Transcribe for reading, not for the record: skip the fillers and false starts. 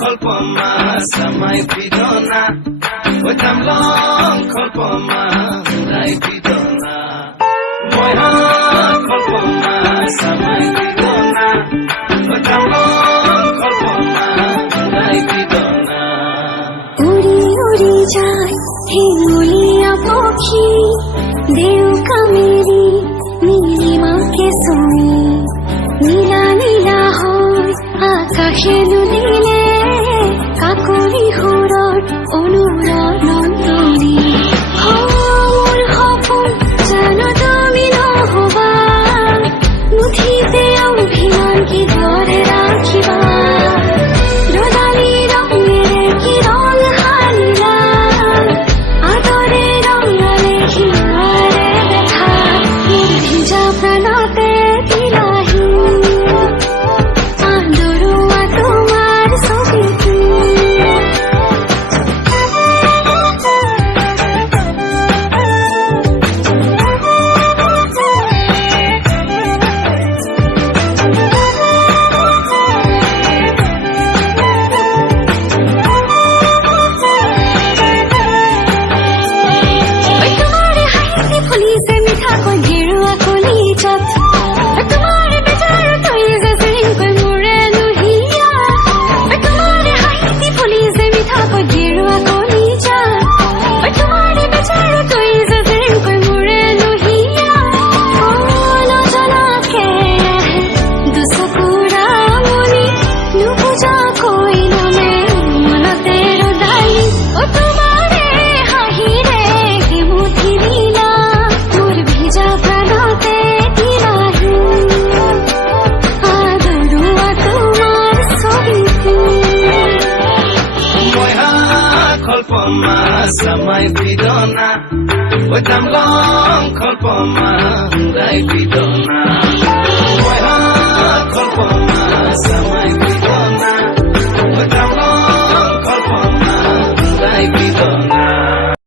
Kolpoma samai pidona Otam long kolpoma dai pidona Moya kolpoma samai pidona Otam long kolpoma dai pidona Uri uri jai hinguliya pokhi deu kameri nilima ke soni nila nila hoy akashe nudile kakuri horor অনুরাগ নন্দনী মোর সপোন জানো তুমি নহবা মুঠিতে অভিমান কি ধরে রাখিবা রোদালি রঙের কি রং হারিলা আদরে রঙালে হিমারে দেখা ভিজা প্রাণতে দিলাহি আদরুয়া তোমার ছবিটি Samai pidona Otam long kolpoma dai pidona